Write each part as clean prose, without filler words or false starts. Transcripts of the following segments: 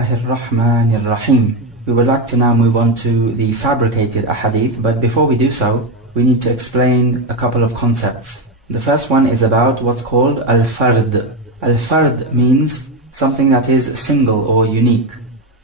Bismillahir-Rahmanir-Rahim. We would like to now move on to the fabricated ahadith, but before we do so, we need to explain a couple of concepts. The first one is about what's called al-fard. Al-fard means something that is single or unique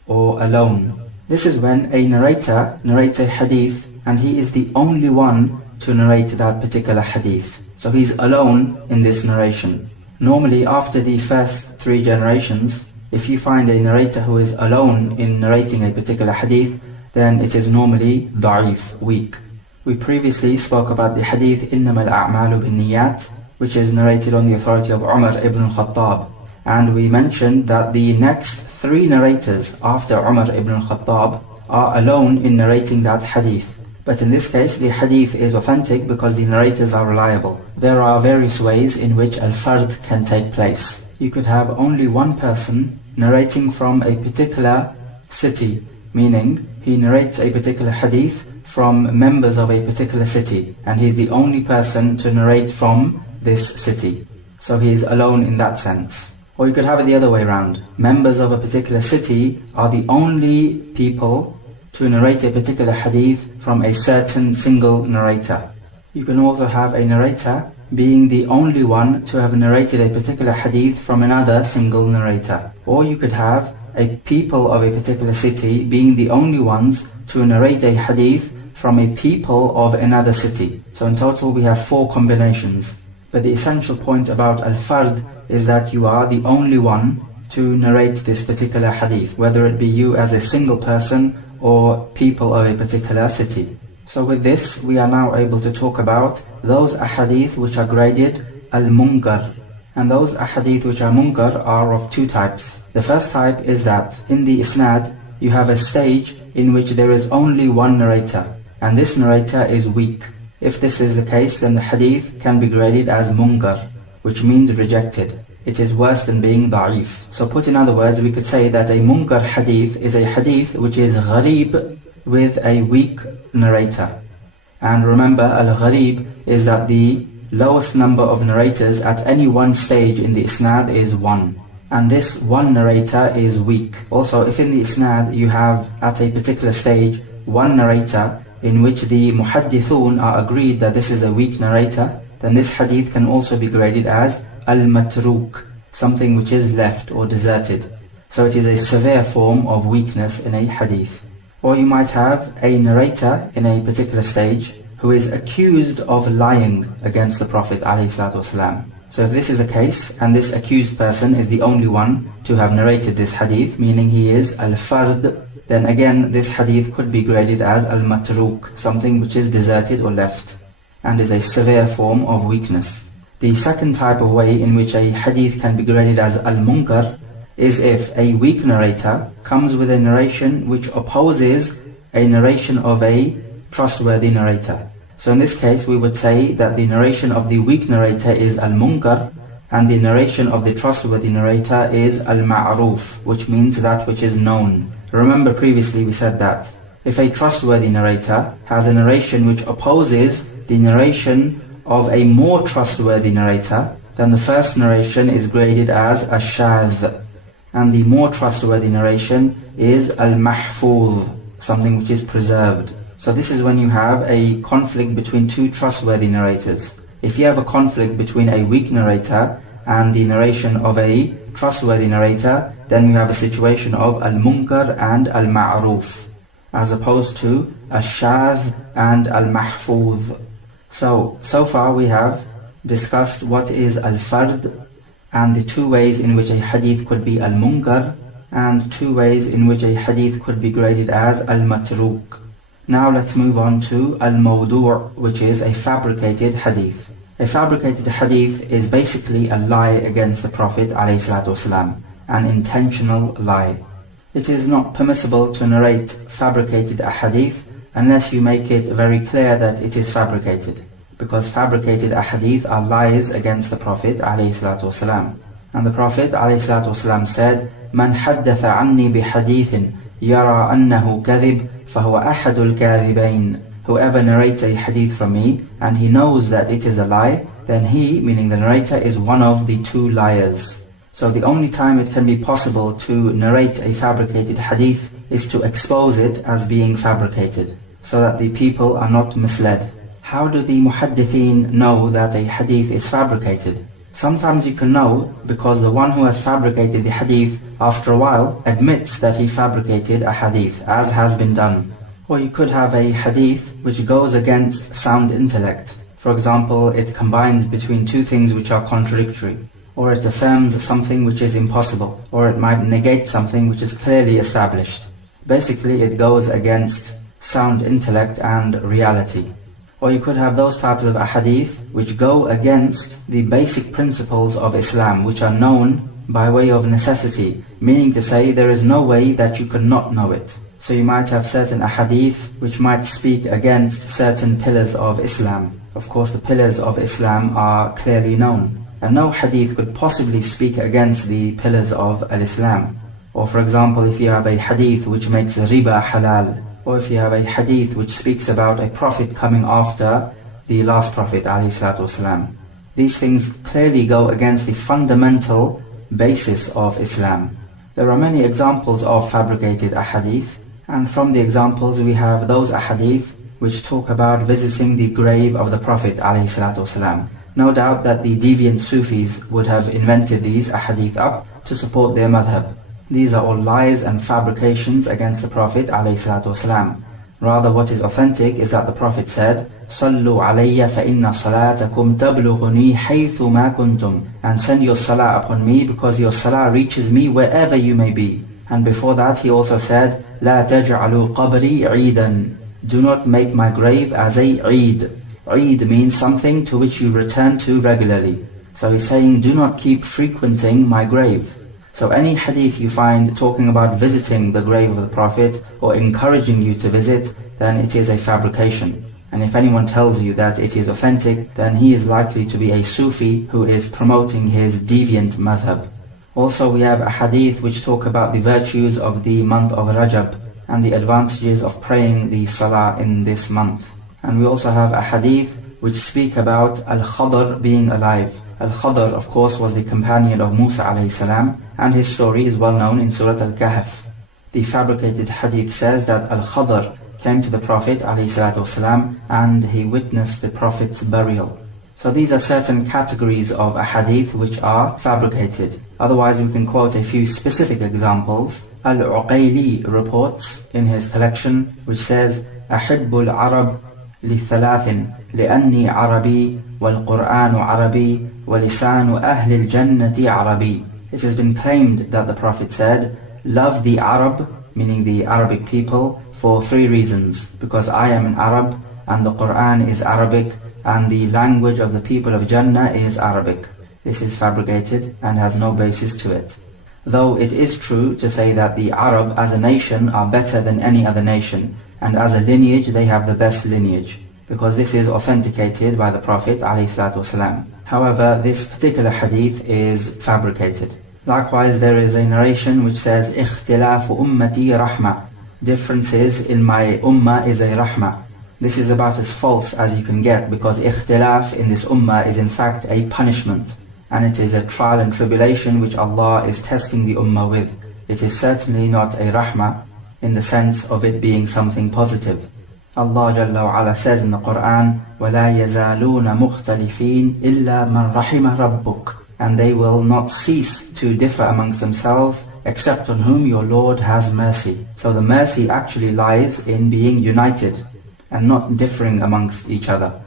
or alone. This is when a narrator narrates a hadith and he is the only one to narrate that particular hadith. So he's alone in this narration. Normally, after the first 3 generations, if you find a narrator who is alone in narrating a particular hadith, then it is normally da'if, weak. We previously spoke about the hadith إِنَّمَا الْأَعْمَالُ بِالنِّيَّاتِ, which is narrated on the authority of Umar ibn al-Khattab. And we mentioned that the next 3 narrators after Umar ibn al-Khattab are alone in narrating that hadith. But in this case, the hadith is authentic because the narrators are reliable. There are various ways in which al-fard can take place. You could have only one person narrating from a particular city, meaning he narrates a particular hadith from members of a particular city, and he's the only person to narrate from this city. So he is alone in that sense. Or you could have it the other way around. Members of a particular city are the only people to narrate a particular hadith from a certain single narrator. You can also have a narrator being the only one to have narrated a particular hadith from another single narrator. Or you could have a people of a particular city being the only ones to narrate a hadith from a people of another city. So in total we have 4 combinations. But the essential point about al-fard is that you are the only one to narrate this particular hadith, whether it be you as a single person or people of a particular city. So with this, we are now able to talk about those ahadith which are graded al-munkar. And those ahadith which are munkar are of 2 types. The first type is that in the isnad, you have a stage in which there is only one narrator, and this narrator is weak. If this is the case, then the hadith can be graded as munkar, which means rejected. It is worse than being da'if. So put in other words, we could say that a munkar hadith is a hadith which is gharib with a weak narrator. And remember, al-gharib is that the lowest number of narrators at any one stage in the isnad is 1. And this one narrator is weak. Also, if in the isnad you have at a particular stage one narrator in which the muhaddithun are agreed that this is a weak narrator, then this hadith can also be graded as al-matruk, something which is left or deserted. So it is a severe form of weakness in a hadith. Or you might have a narrator in a particular stage who is accused of lying against the Prophet ﷺ. So if this is the case, and this accused person is the only one to have narrated this hadith, meaning he is al-fard, then again this hadith could be graded as al-matruk, something which is deserted or left, and is a severe form of weakness. The second type of way in which a hadith can be graded as al-munkar is if a weak narrator comes with a narration which opposes a narration of a trustworthy narrator. So in this case we would say that the narration of the weak narrator is al-munkar, and the narration of the trustworthy narrator is al-ma'ruf, which means that which is known. Remember previously we said that if a trustworthy narrator has a narration which opposes the narration of a more trustworthy narrator, then the first narration is graded as ash-shadh, and the more trustworthy narration is al-mahfuz, something which is preserved. So this is when you have a conflict between 2 trustworthy narrators. If you have a conflict between a weak narrator and the narration of a trustworthy narrator, then we have a situation of al-munkar and al-ma'ruf, as opposed to ash-shadh and al-mahfuz. So far we have discussed what is al-fard, and the 2 ways in which a hadith could be al-munkar, and 2 ways in which a hadith could be graded as al-matruk. Now let's move on to al-mawdu', which is a fabricated hadith. A fabricated hadith is basically a lie against the Prophet ﷺ, an intentional lie. It is not permissible to narrate fabricated ahadith unless you make it very clear that it is fabricated, because fabricated ahadith are lies against the Prophet ﷺ. And the Prophet ﷺ said, "Man haddatha anni bihadithin yara annahu kadhib, fahuwa ahadul kadhibain." Whoever narrates a hadith from me and he knows that it is a lie, then he, meaning the narrator, is one of the 2 liars. So the only time it can be possible to narrate a fabricated hadith is to expose it as being fabricated, so that the people are not misled. How do the muhaddithin know that a hadith is fabricated? Sometimes you can know because the one who has fabricated the hadith, after a while, admits that he fabricated a hadith, as has been done. Or you could have a hadith which goes against sound intellect. For example, it combines between two things which are contradictory. Or it affirms something which is impossible. Or it might negate something which is clearly established. Basically, it goes against sound intellect and reality. Or you could have those types of ahadith which go against the basic principles of Islam, which are known by way of necessity, meaning to say there is no way that you could not know it. So you might have certain ahadith which might speak against certain pillars of Islam. Of course, the pillars of Islam are clearly known, and no hadith could possibly speak against the pillars of al-Islam. Or for example, if you have a hadith which makes riba halal, or if you have a hadith which speaks about a prophet coming after the last prophet ﷺ. These things clearly go against the fundamental basis of Islam. There are many examples of fabricated ahadith, and from the examples we have those ahadith which talk about visiting the grave of the prophet ﷺ. No doubt that the deviant Sufis would have invented these ahadith up to support their madhab. These are all lies and fabrications against the Prophet ﷺ. Rather, what is authentic is that the Prophet said, "Sallu alayya fa inna salatakum tablughuni haythu ma kuntum," and send your salah upon me because your salah reaches me wherever you may be. And before that he also said, "La taj'alu qabri 'eidan." Do not make my grave as a Eid. Eid means something to which you return to regularly. So he's saying, do not keep frequenting my grave. So any hadith you find talking about visiting the grave of the Prophet or encouraging you to visit, then it is a fabrication. And if anyone tells you that it is authentic, then he is likely to be a Sufi who is promoting his deviant madhab. Also we have a hadith which talk about the virtues of the month of Rajab and the advantages of praying the Salah in this month. And we also have a hadith which speak about Al-Khadr being alive. Al-Khadr, of course, was the companion of Musa alayhi salam, and his story is well known in Surah Al-Kahf. The fabricated hadith says that Al-Khadr came to the Prophet ﷺ and he witnessed the Prophet's burial. So these are certain categories of a hadith which are fabricated. Otherwise we can quote a few specific examples. Al-Uqayli reports in his collection which says, أحب العرب لثلاث لأني عربي والقرآن عربي ولسان أهل الجنة عربي. It has been claimed that the Prophet said, love the Arab, meaning the Arabic people, for 3 reasons. Because I am an Arab, and the Quran is Arabic, and the language of the people of Jannah is Arabic. This is fabricated and has no basis to it. Though it is true to say that the Arab as a nation are better than any other nation, and as a lineage they have the best lineage, because this is authenticated by the Prophet ﷺ. However, this particular hadith is fabricated. Likewise, there is a narration which says, اختلاف أمتي رحمة. Differences in my ummah is a rahmah. This is about as false as you can get, because ikhtilaf in this ummah is in fact a punishment, and it is a trial and tribulation which Allah is testing the ummah with. It is certainly not a rahmah in the sense of it being something positive. Allah Jalla wa Ala says in the Quran, وَلَا يَزَالُونَ مُخْتَلِفِينَ إِلَّا مَنْ رَحِمَ رَبُّكَ. And they will not cease to differ amongst themselves except on whom your Lord has mercy. So the mercy actually lies in being united and not differing amongst each other.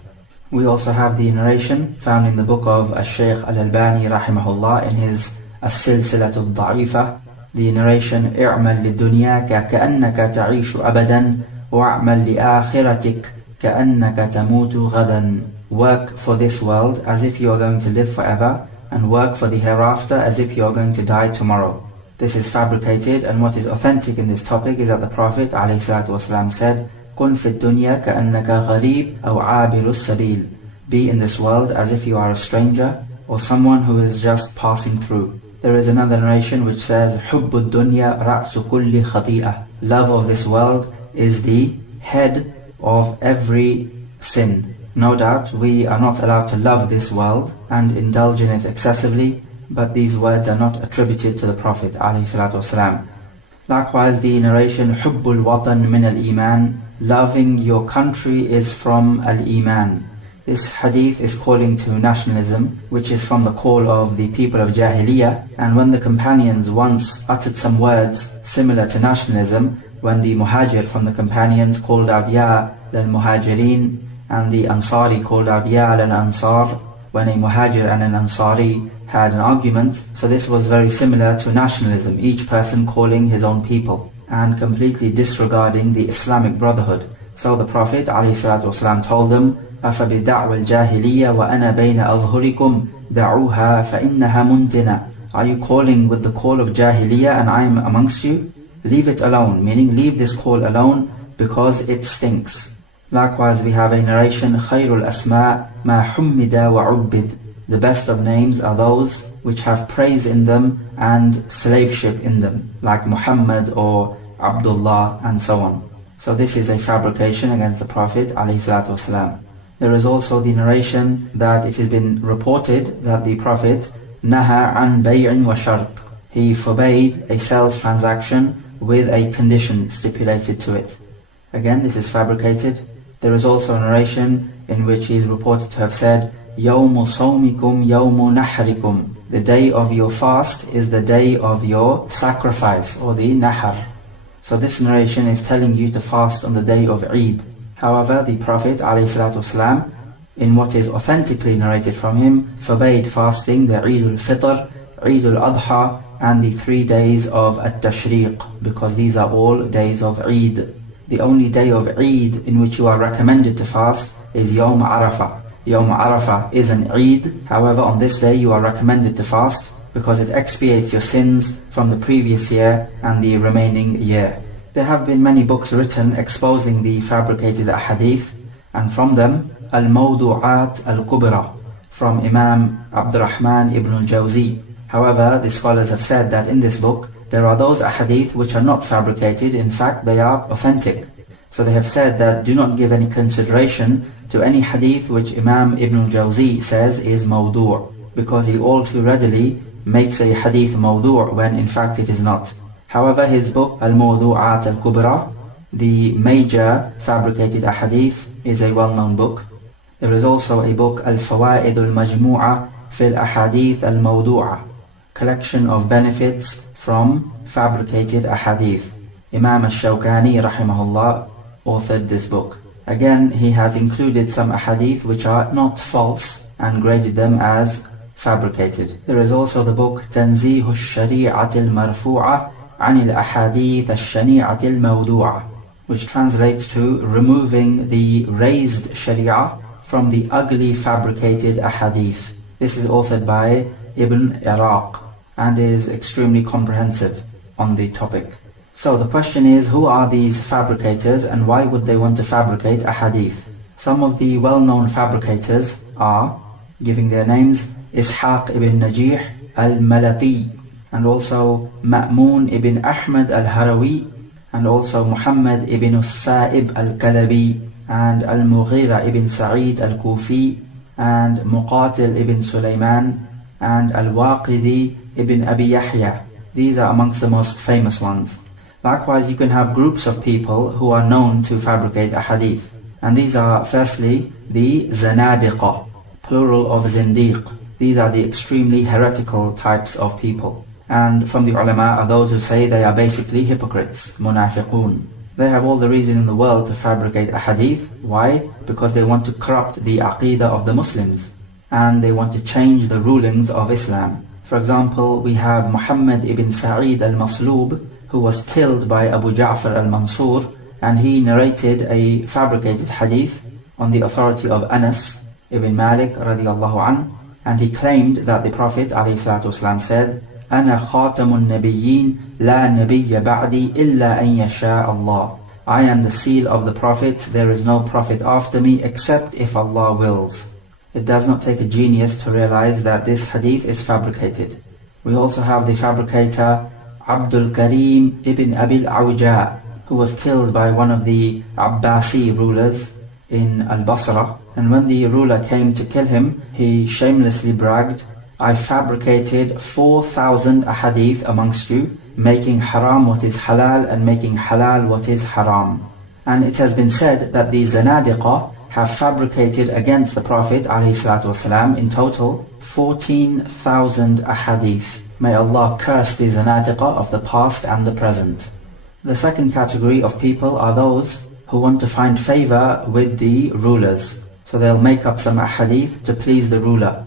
We also have the narration found in the book of Shaykh Al-Albani rahimahullah in his As-Silsilatul Da'ifah. The narration, اعمل لدنياك كأنك تعيش أبدا وَاعْمَلْ لِآخِرَتِكَ كَأَنَّكَ تَمُوتُ غَدًا. Work for this world as if you are going to live forever, and work for the hereafter as if you are going to die tomorrow. This is fabricated, and what is authentic in this topic is that the Prophet ﷺ said, كُنْ فِي الدُّنْيَا كَأَنَّكَ غَرِيبٌ أَوْ عَابِرُ السَّبِيلِ. Be in this world as if you are a stranger or someone who is just passing through. There is another narration which says, حُبُّ الدُّنْيا رَأْسُ كُلِّ خَطِيئَةٍ. Love of this world is the head of every sin. No doubt we are not allowed to love this world and indulge in it excessively, but these words are not attributed to the Prophet ﷺ. Likewise, the narration Hubbul Watan min al-Iman, loving your country is from al-Iman. This hadith is calling to nationalism, which is from the call of the people of Jahiliyyah. And when the companions once uttered some words similar to nationalism, when the Muhajir from the companions called out Ya lal Muhajirin, and the Ansari called out Ya lal Ansar, when a Muhajir and an Ansari had an argument. So this was very similar to nationalism, each person calling his own people and completely disregarding the Islamic Brotherhood. So the Prophet ﷺ told them, أَفَبِدَعْوَ الْجَاهِلِيَّةِ وَأَنَا بَيْنَ أَظْهُرِكُمْ دَعُوهَا فَإِنَّهَا مُنْتِنَةٌ. Are you calling with the call of Jahiliyyah and I am amongst you? Leave it alone, meaning leave this call alone because it stinks. Likewise, we have a narration, خَيْرُ الْأَسْمَاءِ مَا حُمِّدَ وَعُبِّدَ. The best of names are those which have praise in them and slaveship in them, like Muhammad or Abdullah and so on. So this is a fabrication against the Prophet ﷺ. There is also the narration that it has been reported that the Prophet naha an bay'in wa shart. He forbade a sales transaction with a condition stipulated to it. Again, this is fabricated. There is also a narration in which he is reported to have said, يَوْمُ صَوْمِكُمْ يَوْمُ نَحْرِكُمْ. The day of your fast is the day of your sacrifice, or the nahar. So this narration is telling you to fast on the day of Eid. However, the Prophet ﷺ, in what is authentically narrated from him, forbade fasting the Eid al-Fitr, Eid al-Adha, and the 3 days of At-Tashriq, because these are all days of Eid. The only day of Eid in which you are recommended to fast is Yawm Arafah. Yawm Arafah is an Eid. However, on this day you are recommended to fast because it expiates your sins from the previous year and the remaining year. There have been many books written exposing the fabricated ahadith, and from them, Al-Mawdu'at Al-Kubra, from Imam Abdurrahman ibn al-Jawzi. However, the scholars have said that in this book, there are those ahadith which are not fabricated, in fact they are authentic. So they have said that do not give any consideration to any hadith which Imam Ibn al-Jawzi says is mawdu', because he all too readily makes a hadith mawdu' when in fact it is not. However, his book Al-Mawdu'at Al-Kubra, the major fabricated ahadith, is a well-known book. There is also a book Al-Fawaid Al-Majmu'a fil Ahadith Al-Mawdu'a, collection of benefits from fabricated ahadith. Imam Al-Shawkani rahimahullah authored this book. Again, he has included some ahadith which are not false and graded them as fabricated. There is also the book Tanzih al-Shari'at al-Marfu'a an al-Ahadith al-Shani'at al-Mawdu'a, which translates to removing the raised sharia from the ugly fabricated ahadith. This is authored by Ibn Iraq and is extremely comprehensive on the topic. So the question is, who are these fabricators and why would they want to fabricate ahadith? Some of the well-known fabricators are, giving their names, Ishaq ibn Najih al-Malati, and also Ma'mun ibn Ahmad al-Harawi, and also Muhammad ibn al-Sa'ib al-Kalabi, and al-Mughira ibn Sa'id al-Kufi, and Muqatil ibn Sulaiman, and al-Waqidi ibn Abi Yahya. These are amongst the most famous ones. Likewise, you can have groups of people who are known to fabricate ahadith. And these are firstly the Zanadiqa, plural of Zindiq. These are the extremely heretical types of people. And from the ulama are those who say they are basically hypocrites, munafiqun. They have all the reason in the world to fabricate ahadith. Why? Because they want to corrupt the aqidah of the Muslims. And they want to change the rulings of Islam. For example, we have Muhammad ibn Sa'id al-Maslub, who was killed by Abu Ja'far al-Mansur, and he narrated a fabricated hadith on the authority of Anas ibn Malik radiyallahu an, and he claimed that the Prophet ﷺ said, أَنَا خَاتَمُ النَّبِيِّينَ لَا نَبِيَّ بَعْدِي إِلَّا أَن يَشَاءَ اللَّهُ. I am the seal of the prophets, there is no prophet after me except if Allah wills. It does not take a genius to realize that this hadith is fabricated. We also have the fabricator Abdul Karim ibn Abil Awja, who was killed by one of the Abbasi rulers in Al-Basra. And when the ruler came to kill him, he shamelessly bragged I fabricated 4,000 ahadith amongst you, making haram what is halal and making halal what is haram. And it has been said that the Zanadiqa have fabricated against the Prophet ﷺ in total 14,000 ahadith. May Allah curse the Zanadiqa of the past and the present. The second category of people are those who want to find favor with the rulers. So they'll make up some ahadith to please the ruler.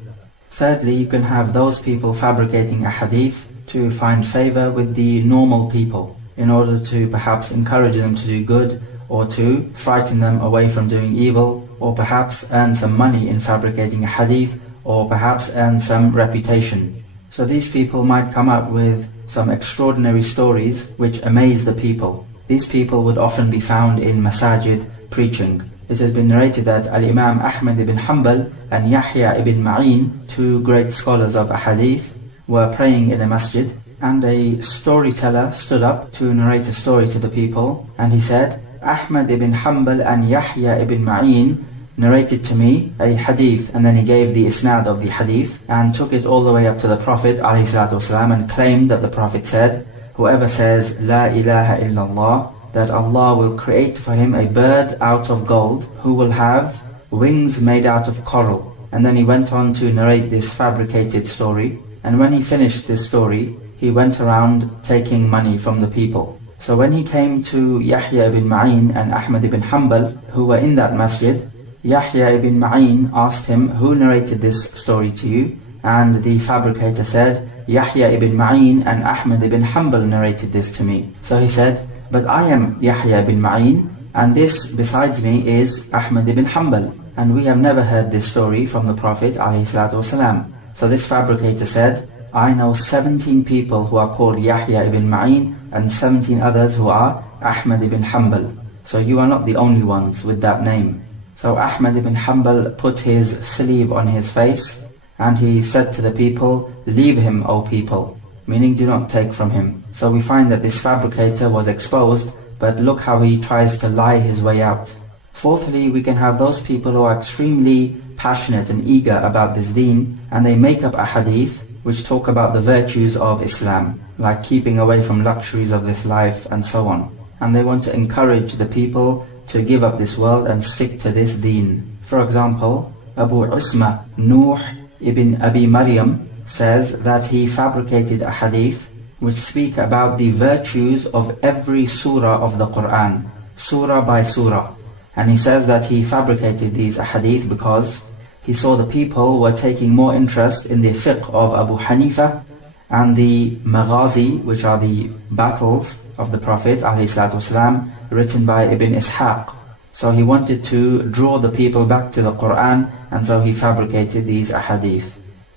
Thirdly, you can have those people fabricating a hadith to find favor with the normal people in order to perhaps encourage them to do good or to frighten them away from doing evil, or perhaps earn some money in fabricating a hadith, or perhaps earn some reputation. So these people might come up with some extraordinary stories which amaze the people. These people would often be found in masajid preaching. It has been narrated that Al-Imam Ahmad ibn Hanbal and Yahya ibn Ma'in, two great scholars of ahadith, were praying in a masjid, and a storyteller stood up to narrate a story to the people, and he said, Ahmad ibn Hanbal and Yahya ibn Ma'in narrated to me a hadith, and then he gave the isnad of the hadith and took it all the way up to the Prophet ﷺ and claimed that the Prophet said, whoever says La ilaha illallah, that Allah will create for him a bird out of gold who will have wings made out of coral. And then he went on to narrate this fabricated story, and when he finished this story, he went around taking money from the people. So when he came to Yahya ibn Ma'in and Ahmad ibn Hanbal, who were in that masjid, Yahya ibn Ma'in asked him, who narrated this story to you? And the fabricator said, Yahya ibn Ma'in and Ahmad ibn Hanbal narrated this to me. So he said, but I am Yahya ibn Ma'in, and this besides me is Ahmad ibn Hanbal, and we have never heard this story from the Prophet ﷺ. So this fabricator said, I know 17 people who are called Yahya ibn Ma'in and 17 others who are Ahmad ibn Hanbal. So you are not the only ones with that name. So Ahmad ibn Hanbal put his sleeve on his face and he said to the people, leave him, O people, meaning do not take from him. So we find that this fabricator was exposed, but look how he tries to lie his way out. Fourthly, we can have those people who are extremely passionate and eager about this deen, and they make up a hadith which talk about the virtues of Islam, like keeping away from luxuries of this life and so on. And they want to encourage the people to give up this world and stick to this deen. For example, Abu Usma Nuh ibn Abi Maryam says that he fabricated a hadith which speak about the virtues of every surah of the Quran, surah by surah. And he says that he fabricated these hadith because he saw the people were taking more interest in the fiqh of Abu Hanifa and the maghazi, which are the battles of the Prophet ﷺ, written by Ibn Ishaq. So he wanted to draw the people back to the Quran, and so he fabricated these ahadith.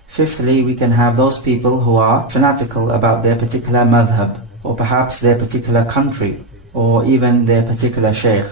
Fifthly, we can have those people who are fanatical about their particular madhab, or perhaps their particular country, or even their particular shaykh,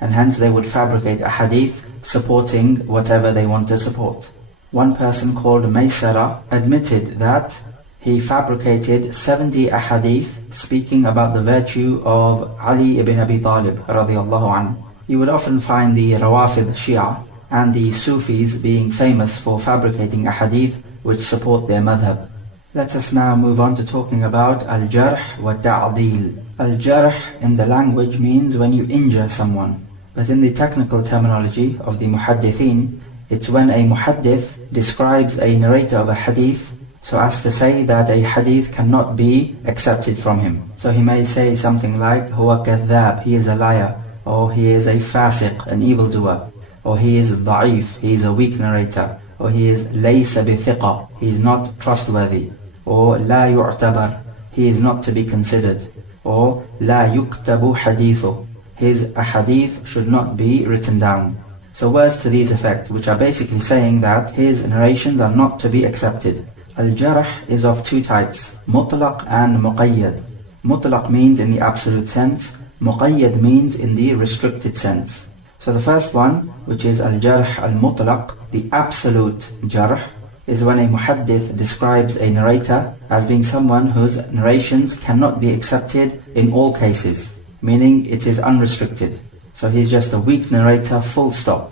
and hence they would fabricate a hadith supporting whatever they want to support. One person called Maysara admitted that he fabricated 70 ahadith speaking about the virtue of Ali ibn Abi Talib radiallahu anhu. You would often find the Rawafid Shia and the Sufis being famous for fabricating ahadith which support their madhab. Let us now move on to talking about al-jarh wa ta'dil. Al-jarh in the language means when you injure someone, but in the technical terminology of the muhaddithin, it's when a muhaddith describes a narrator of a hadith so as to say that a hadith cannot be accepted from him. So he may say something like, huwa kadhab, he is a liar, or he is a fasiq, an evildoer, or he is da'if, he is a weak narrator, or he is laysa bithiqa, he is not trustworthy, or la yu'tabar, he is not to be considered, or la yuktabu hadithu, his ahadith should not be written down. So words to these effect, which are basically saying that his narrations are not to be accepted. Al-jarh is of two types, mutlaq and muqayyad. Mutlaq means in the absolute sense, muqayyad means in the restricted sense. So the first one, which is al-jarh al-mutlaq, the absolute jarh, is when a muhaddith describes a narrator as being someone whose narrations cannot be accepted in all cases, meaning it is unrestricted. So he's just a weak narrator, full stop.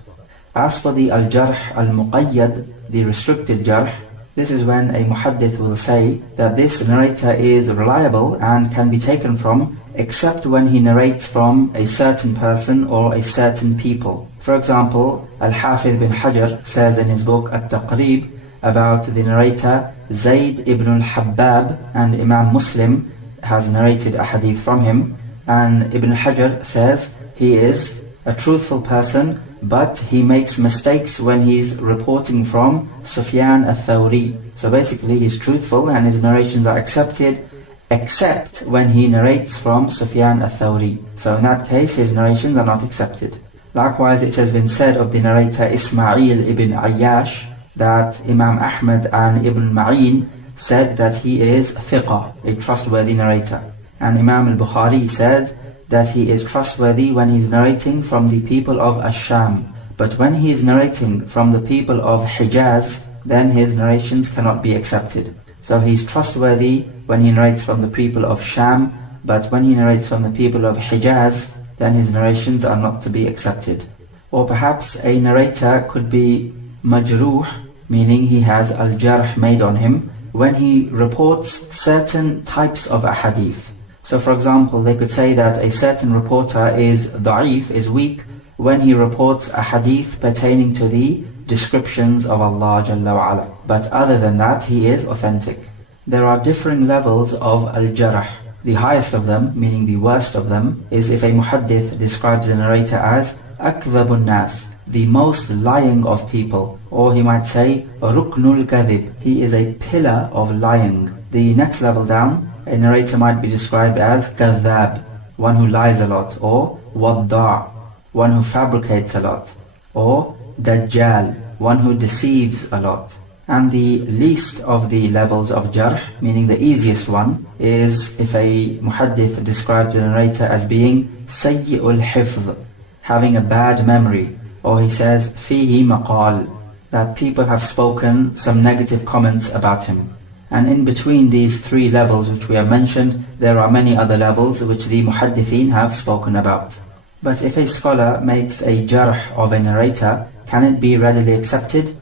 As for the al-jarh al-muqayyad, the restricted jarh, This is when a muhaddith will say that this narrator is reliable and can be taken from, except when he narrates from a certain person or a certain people. For example, Al-Hafidh bin Hajar says in his book At-Taqrib about the narrator Zayd ibn al-Habbab, and Imam Muslim has narrated a hadith from him, and Ibn Hajar says he is a truthful person, but he makes mistakes when he's reporting from Sufyan al-Thawri. So basically he's truthful and his narrations are accepted, except when he narrates from Sufyan al-Thawri. So in that case his narrations are not accepted. Likewise, it has been said of the narrator Ismail ibn Ayyash that Imam Ahmad and Ibn Ma'in said that he is thiqah, a trustworthy narrator. And Imam al-Bukhari said that he is trustworthy when he's narrating from the people of Ash-Sham. But when he is narrating from the people of Hijaz, then his narrations cannot be accepted. So he's trustworthy when he narrates from the people of Sham, but when he narrates from the people of Hijaz, then his narrations are not to be accepted. Or perhaps a narrator could be majruh, meaning he has al-jarh made on him, when he reports certain types of ahadith. So for example, they could say that a certain reporter is da'if, is weak, when he reports a hadith pertaining to the descriptions of Allah Jalla wa Ala. But other than that, he is authentic. There are differing levels of al-jarh. The highest of them, meaning the worst of them, is if a muhaddith describes the narrator as akdhabun nas, the most lying of people. Or he might say ruknul kadhib, he is a pillar of lying. The next level down, a narrator might be described as kadhab, one who lies a lot, or wadda', one who fabricates a lot, or dajjal, one who deceives a lot. And the least of the levels of jarh, meaning the easiest one, is if a muhaddith describes the narrator as being sayyi'ul hifz, having a bad memory, or he says fihi maqal, that people have spoken some negative comments about him. And in between these three levels which we have mentioned, there are many other levels which the muhaddithin have spoken about. But if a scholar makes a jarh of a narrator, can it be readily accepted?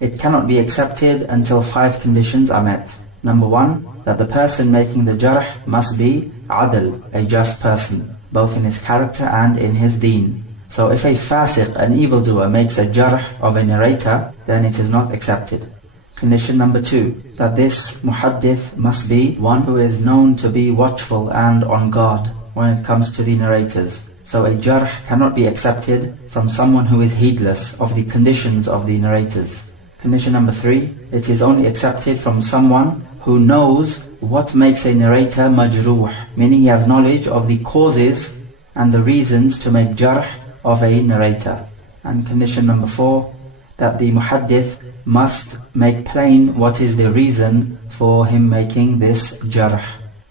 It cannot be accepted until 5 conditions are met. Number 1, that the person making the jarh must be adl, a just person, both in his character and in his deen. So if a fasiq, an evildoer, makes a jarh of a narrator, then it is not accepted. Condition number 2, that this muhaddith must be one who is known to be watchful and on guard when it comes to the narrators. So a jarh cannot be accepted from someone who is heedless of the conditions of the narrators. Condition number 3, it is only accepted from someone who knows what makes a narrator majruh, meaning he has knowledge of the causes and the reasons to make jarh of a narrator. And condition number 4, that the muhaddith must make plain what is the reason for him making this jarh.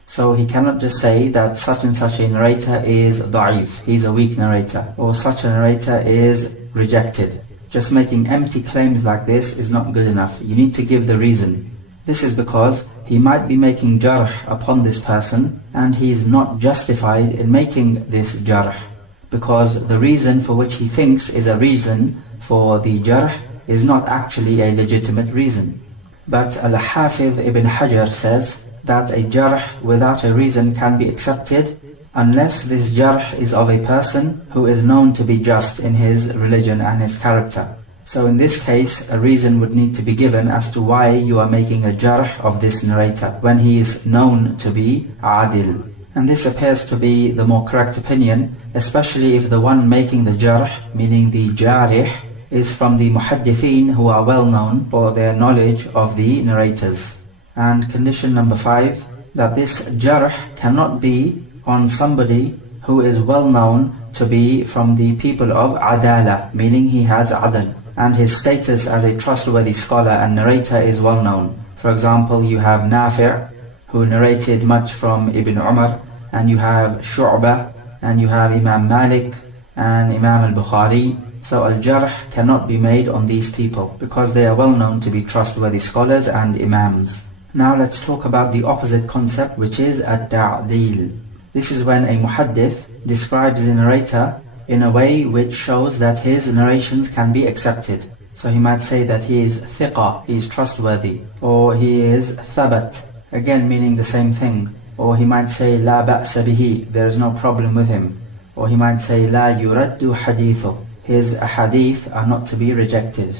So he cannot just say that such and such a narrator is da'if, he's a weak narrator, or such a narrator is rejected. Just making empty claims like this is not good enough. You need to give the reason. This is because he might be making jarh upon this person and he is not justified in making this jarh, because the reason for which he thinks is a reason for the jarh is not actually a legitimate reason. But Al-Hafidh ibn Hajar says that a jarh without a reason can be accepted unless this jarh is of a person who is known to be just in his religion and his character. So in this case, a reason would need to be given as to why you are making a jarh of this narrator when he is known to be adil. And this appears to be the more correct opinion, especially if the one making the jarh, meaning the jarih, is from the muhaddithin who are well known for their knowledge of the narrators. And condition number 5, that this jarh cannot be on somebody who is well known to be from the people of adala, meaning he has adl, and his status as a trustworthy scholar and narrator is well known. For example, you have Nafi', who narrated much from Ibn Umar, and you have Shu'bah, and you have Imam Malik, and Imam al-Bukhari. So al-jarh cannot be made on these people, because they are well known to be trustworthy scholars and imams. Now let's talk about the opposite concept, which is at-ta'dil. This is when a muhaddith describes the narrator in a way which shows that his narrations can be accepted. So he might say that he is thiqa, he is trustworthy, or he is thabat, again meaning the same thing. Or he might say la ba'sa bihi, there is no problem with him. Or he might say la yuraddu hadithu, his hadith are not to be rejected.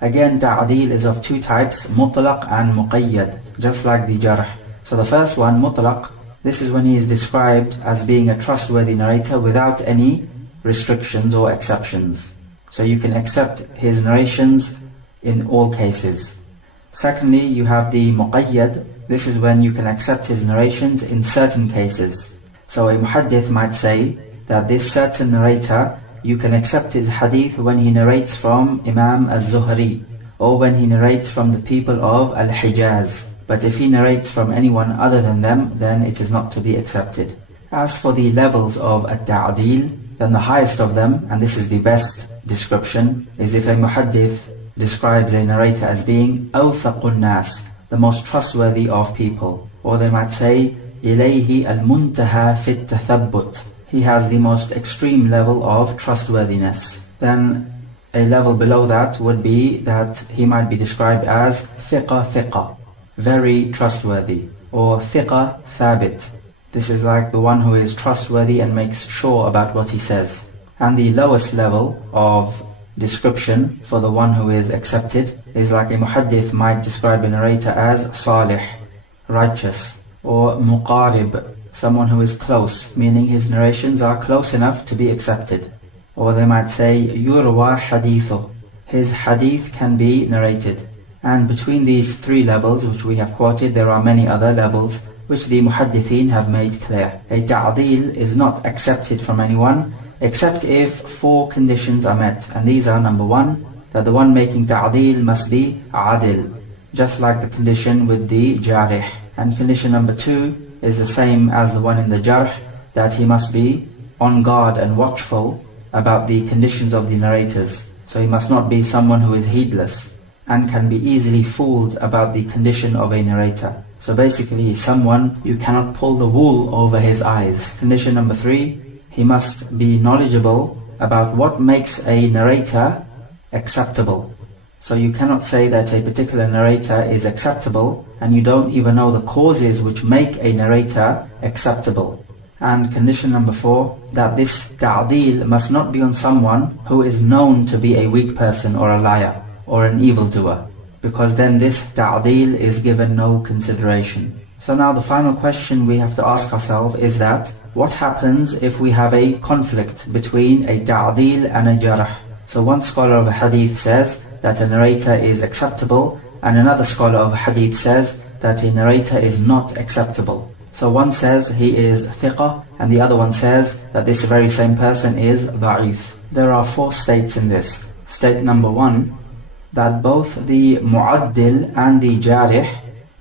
Again, ta'deel is of two types, mutlaq and muqayyad, just like the jarh. So the first one, mutlaq, this is when he is described as being a trustworthy narrator without any restrictions or exceptions. So you can accept his narrations in all cases. Secondly, you have the muqayyad. This is when you can accept his narrations in certain cases. So a muhaddith might say that this certain narrator, you can accept his hadith when he narrates from Imam al-Zuhri, or when he narrates from the people of Al-Hijaz. But if he narrates from anyone other than them, then it is not to be accepted. As for the levels of at-ta'deel, then the highest of them, and this is the best description, is if a muhaddith describes a narrator as being awthaqun nas, the most trustworthy of people. Or they might say, ilayhi al-muntaha fit tathabbut, he has the most extreme level of trustworthiness. Then a level below that would be that he might be described as thiqa, very trustworthy, or thiqa thabit. This is like the one who is trustworthy and makes sure about what he says. And the lowest level of description for the one who is accepted is like a muhaddith might describe a narrator as salih, righteous, or muqarib, someone who is close, meaning his narrations are close enough to be accepted. Or they might say yurwa hadithu, his hadith can be narrated. And between these three levels which we have quoted, there are many other levels which the muhaddithin have made clear. A ta'deel is not accepted from anyone except if four conditions are met. And these are: number one, that the one making ta'deel must be adil, just like the condition with the jarih. And condition number two is the same as the one in the jarh, that he must be on guard and watchful about the conditions of the narrators. So he must not be someone who is heedless and can be easily fooled about the condition of a narrator. So basically he's someone you cannot pull the wool over his eyes. Condition number three, he must be knowledgeable about what makes a narrator acceptable. So you cannot say that a particular narrator is acceptable and you don't even know the causes which make a narrator acceptable. And condition number four, that this ta'deel must not be on someone who is known to be a weak person or a liar or an evildoer, because then this ta'deel is given no consideration. So now the final question we have to ask ourselves is that, what happens if we have a conflict between a ta'deel and a jarh? So one scholar of hadith says that a narrator is acceptable, and another scholar of hadith says that a narrator is not acceptable. So one says he is thiqa, and the other one says that this very same person is da'if. There are four states in this. State number one, that both the mu'addil and the jarih,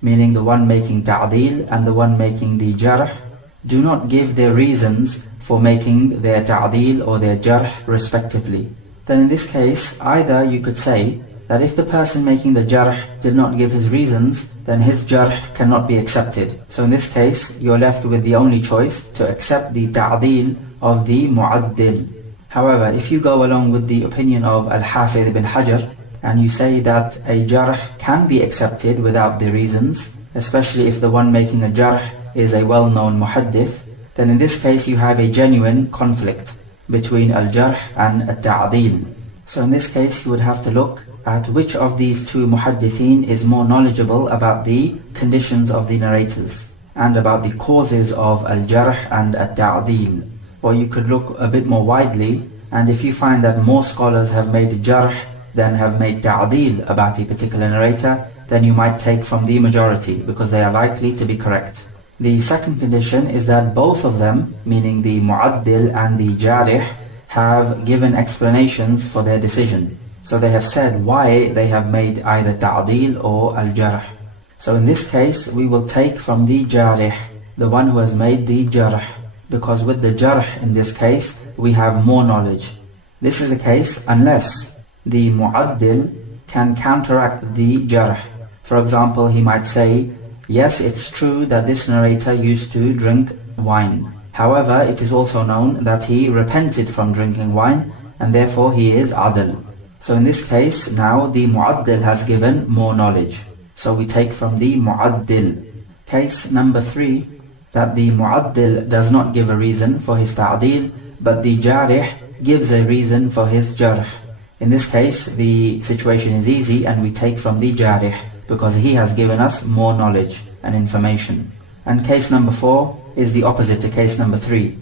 meaning the one making ta'deel and the one making the jarh, do not give their reasons for making their ta'deel or their jarh respectively. Then in this case, either you could say that if the person making the jarh did not give his reasons, then his jarh cannot be accepted. So in this case, you're left with the only choice to accept the ta'deel of the mu'addil. However, if you go along with the opinion of Al-Hafidh ibn Hajar, and you say that a jarh can be accepted without the reasons, especially if the one making a jarh is a well-known muhaddith, then in this case you have a genuine conflict between al-jarh and al-ta'deel. So in this case you would have to look at which of these two muhaddithin is more knowledgeable about the conditions of the narrators and about the causes of al-jarh and al-ta'deel. Or you could look a bit more widely, and if you find that more scholars have made jarh than have made ta'deel about a particular narrator, then you might take from the majority, because they are likely to be correct. The second condition is that both of them, meaning the mu'addil and the jarih, have given explanations for their decision. So they have said why they have made either ta'deel or al-jarh. So in this case, we will take from the jarih, the one who has made the jarh, because with the jarh in this case, we have more knowledge. This is the case unless the mu'addil can counteract the jarh. For example, he might say, yes, it's true that this narrator used to drink wine. However, it is also known that he repented from drinking wine, and therefore he is adil. So in this case, now the mu'addil has given more knowledge. So we take from the mu'addil. Case number 3, that the mu'addil does not give a reason for his ta'dil, but the jarih gives a reason for his jarh. In this case, the situation is easy and we take from the jarih, because he has given us more knowledge and information. And case number 4 is the opposite to case number 3.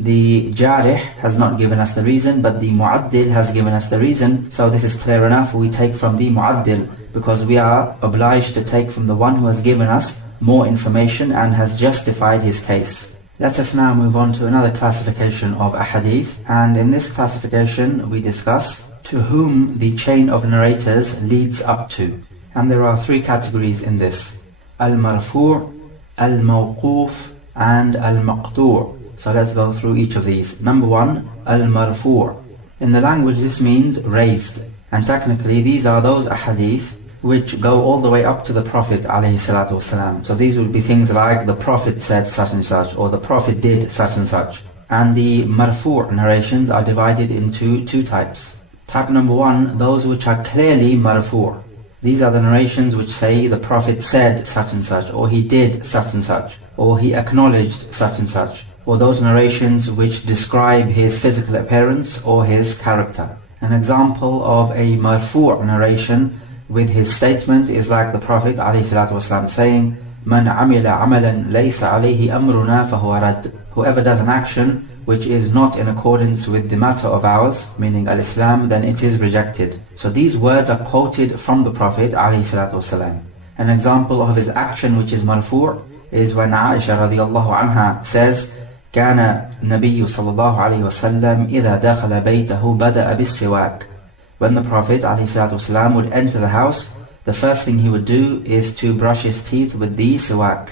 The jarih has not given us the reason, but the mu'addil has given us the reason. So this is clear enough. We take from the mu'addil, because we are obliged to take from the one who has given us more information and has justified his case. Let us now move on to another classification of ahadith. And in this classification we discuss to whom the chain of narrators leads up to. And there are 3 categories in this: al-marfu', al-mawquf, and al-maqtu'. So let's go through each of these. Number 1, al-marfu'. In the language this means raised. And technically these are those ahadith which go all the way up to the Prophet ﷺ. So these would be things like the Prophet said such and such, or the Prophet did such and such. And the marfu' narrations are divided into 2 types. Type number 1, those which are clearly marfu'. These are the narrations which say the Prophet said such and such, or he did such and such, or he acknowledged such and such. Or those narrations which describe his physical appearance or his character. An example of a marfu' narration with his statement is like the Prophet ﷺ saying, "Man amila amalan laysa alayhi amruna fahuwa rad." Whoever does an action which is not in accordance with the matter of ours, meaning al-Islam, then it is rejected. So these words are quoted from the Prophet ﷺ. An example of his action which is marfu' is when Aisha radiallahu anha says, كان النبي صلى الله عليه وسلم إذا دخل بيته بدأ بالسواك. When the Prophet ﷺ would enter the house, the first thing he would do is to brush his teeth with the siwak.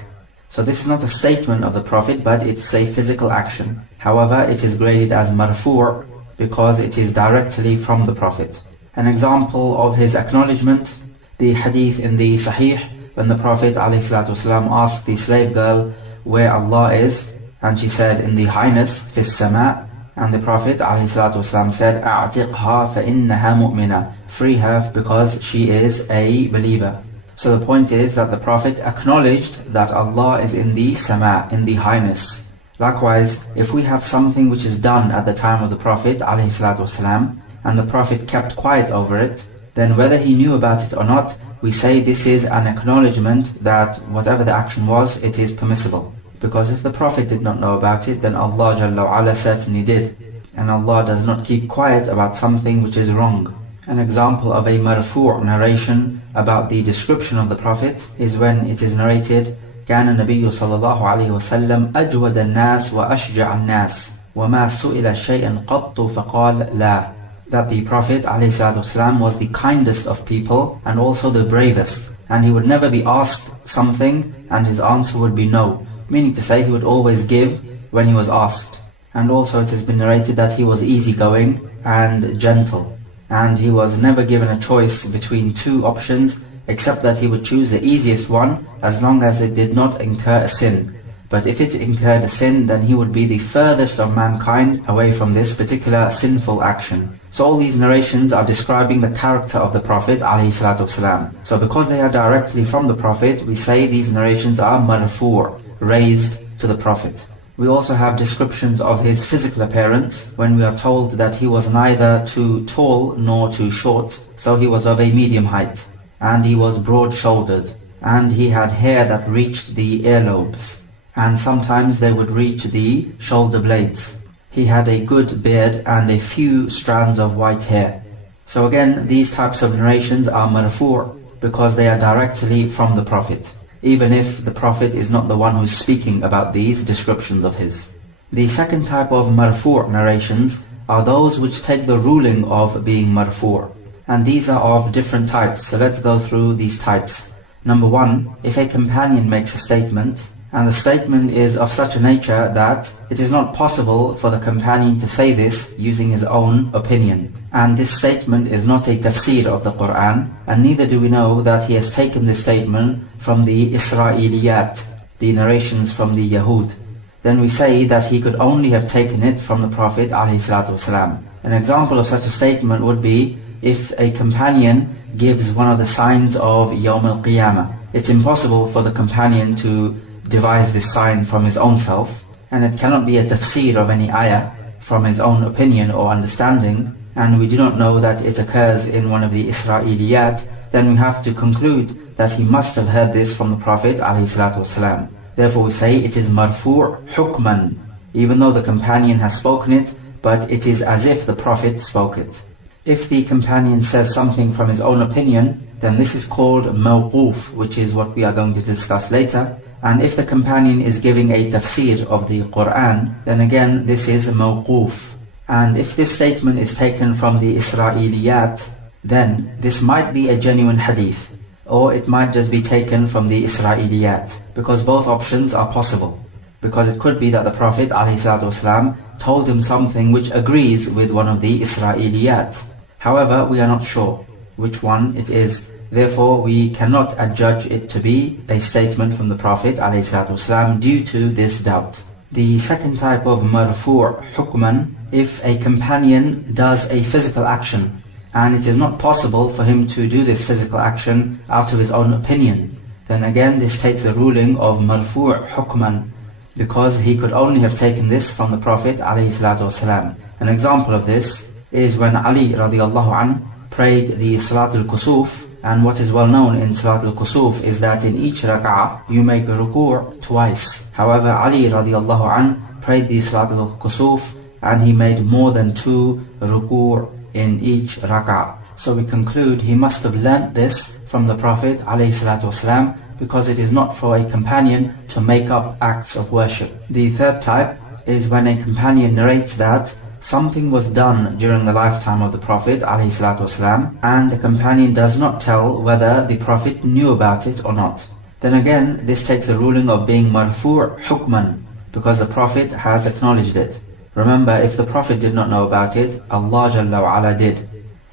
So this is not a statement of the Prophet, but it's a physical action. However, it is graded as marfu' because it is directly from the Prophet. An example of his acknowledgement, the hadith in the Sahih, when the Prophet ﷺ asked the slave girl where Allah is, and she said, in the highness, fi sama', and the Prophet ﷺ said, أَعْتِقْهَا فَإِنَّهَا مُؤْمِنَةٌ. Free her because she is a believer. So the point is that the Prophet acknowledged that Allah is in the sama', in the highness. Likewise, if we have something which is done at the time of the Prophet ﷺ, and the Prophet kept quiet over it, then whether he knew about it or not, we say this is an acknowledgement that whatever the action was, it is permissible. Because if the Prophet did not know about it, then Allah Jalla wa'ala certainly did. And Allah does not keep quiet about something which is wrong. An example of a marfu' narration about the description of the Prophet is when it is narrated, كان النبي صلى الله عليه وسلم أجود الناس وأشجع الناس وما سئل شيئا قط فقال لا. That the Prophet ﷺ was the kindest of people and also the bravest. And he would never be asked something and his answer would be no. Meaning to say he would always give when he was asked. And also it has been narrated that he was easygoing and gentle. And he was never given a choice between 2 options, except that he would choose the easiest one as long as it did not incur a sin. But if it incurred a sin, then he would be the furthest of mankind away from this particular sinful action. So all these narrations are describing the character of the Prophet ﷺ. So because they are directly from the Prophet, we say these narrations are marfu', raised to the Prophet. We also have descriptions of his physical appearance when we are told that he was neither too tall nor too short, so he was of a medium height, and he was broad-shouldered, and he had hair that reached the earlobes, and sometimes they would reach the shoulder blades. He had a good beard and a few strands of white hair. So again, these types of narrations are marfu' because they are directly from the Prophet, even if the Prophet is not the one who's speaking about these descriptions of his. The second type of marfu' narrations are those which take the ruling of being marfu'. And these are of different types, so let's go through these types. Number 1, if a companion makes a statement, and the statement is of such a nature that it is not possible for the companion to say this using his own opinion. And this statement is not a tafsir of the Quran, and neither do we know that he has taken this statement from the Isra'iliyat, the narrations from the Yahud. Then we say that he could only have taken it from the Prophet ﷺ. An example of such a statement would be if a companion gives one of the signs of Yawm al-Qiyamah. It's impossible for the companion to devise this sign from his own self, and it cannot be a tafsir of any ayah from his own opinion or understanding, and we do not know that it occurs in one of the Isra'iliyat, then we have to conclude that he must have heard this from the Prophet ﷺ. Therefore we say it is marfu' hukman, even though the companion has spoken it, but it is as if the Prophet spoke it. If the companion says something from his own opinion, then this is called mawquf, which is what we are going to discuss later. And if the companion is giving a tafsir of the Quran, then again this is mawquf. And if this statement is taken from the Isra'iliyat, then this might be a genuine hadith, or it might just be taken from the Isra'iliyat, because both options are possible. Because it could be that the Prophet ﷺ told him something which agrees with one of the Isra'iliyat. However, we are not sure which one it is. Therefore, we cannot adjudge it to be a statement from the Prophet ﷺ due to this doubt. The second type of marfu' hukman, if a companion does a physical action, and it is not possible for him to do this physical action out of his own opinion, then again this takes the ruling of marfu' hukman, because he could only have taken this from the Prophet ﷺ. An example of this is when Ali radiallahu anhu prayed the Salat al-Kusuf, and what is well known in Salat al-Kusuf is that in each rak'ah you make a ruku' twice. However, Ali radiallahu anhu prayed the Salat al-Kusuf and he made more than 2 ruku' in each rak'ah. So we conclude he must have learnt this from the Prophet ﷺ, because it is not for a companion to make up acts of worship. The third type is when a companion narrates that something was done during the lifetime of the Prophet ﷺ, and the companion does not tell whether the Prophet knew about it or not. Then again, this takes the ruling of being marfu' hukman, because the Prophet has acknowledged it. Remember, if the Prophet did not know about it, Allah Jalla wa Ala did.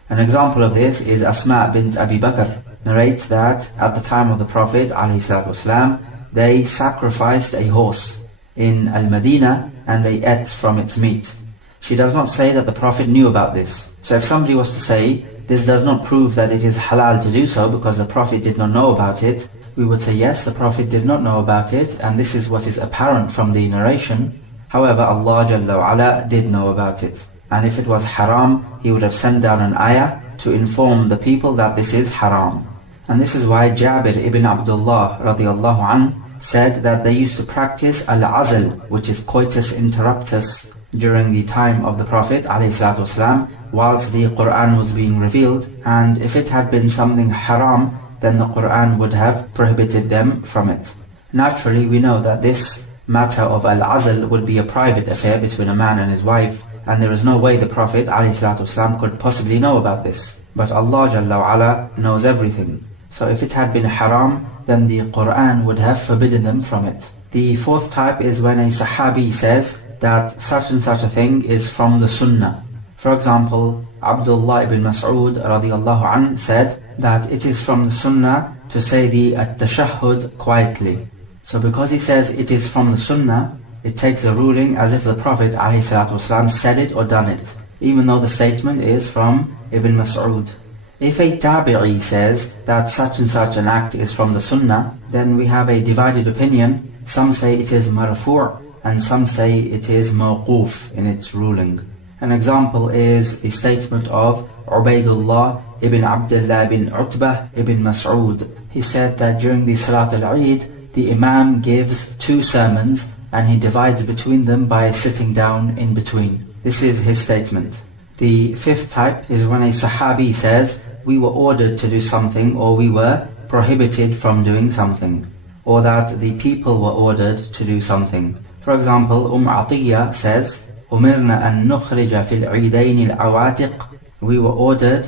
An example of this is Asma bint Abi Bakr narrates that at the time of the Prophet ﷺ, they sacrificed a horse in Al-Madinah and they ate from its meat. She does not say that the Prophet knew about this. So if somebody was to say, this does not prove that it is halal to do so because the Prophet did not know about it, we would say yes, the Prophet did not know about it, and this is what is apparent from the narration. However, Allah Jalla wa Ala did know about it. And if it was haram, He would have sent down an ayah to inform the people that this is haram. And this is why Jabir ibn Abdullah radiallahu anhu said that they used to practice al-azl, which is coitus interruptus, during the time of the Prophet ﷺ, whilst the Quran was being revealed, and if it had been something haram, then the Quran would have prohibited them from it. Naturally, we know that this matter of al-azl would be a private affair between a man and his wife, and there is no way the Prophet ﷺ could possibly know about this. But Allah Jalla wa Ala knows everything. So if it had been haram, then the Quran would have forbidden them from it. The fourth type is when a Sahabi says that such and such a thing is from the Sunnah. For example, Abdullah ibn Mas'ud radiallahu anhu said that it is from the Sunnah to say the at-tashahhud quietly. So because he says it is from the Sunnah, it takes a ruling as if the Prophet ﷺ said it or done it, even though the statement is from Ibn Mas'ud. If a tabi'i says that such and such an act is from the Sunnah, then we have a divided opinion. Some say it is marfu' and some say it is mawquf in its ruling. An example is the statement of Ubaydullah ibn Abdullah ibn Utbah ibn Mas'ud. He said that during the Salat al-Eid, the Imam gives 2 sermons and he divides between them by sitting down in between. This is his statement. The fifth type is when a Sahabi says, we were ordered to do something, or we were prohibited from doing something, or that the people were ordered to do something. For example, Atiyya says, أُمِرْنَا أَن نُخْرِجَ فِي الْعِيدَيْنِ الْعَوَاتِقِ. We were ordered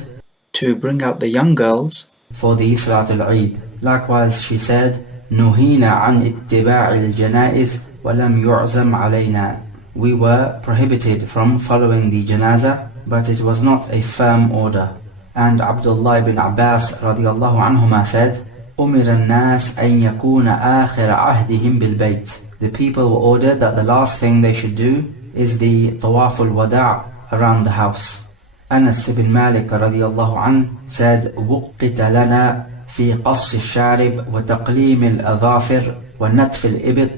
to bring out the young girls for the Salat al-Eid. Likewise, she said, نُهِينَ عَنْ اتِّبَاعِ الْجَنَائِزِ وَلَمْ يُعْزَمْ عَلَيْنَا. We were prohibited from following the janazah, but it was not a firm order. And Abdullah ibn Abbas radiallahu anhuma said, أُمِرَ النَّاسِ أَن يَكُونَ آخِرَ عَهْدِهِمْ بِالْبَيْتِ. The people were ordered that the last thing they should do is the tawaf al-wada' around the house. Anas ibn Malik radiyallahu anhu said, وُقِّتَ لَنَا في قص الشارب وتقليم الأظافر ونتف الإبط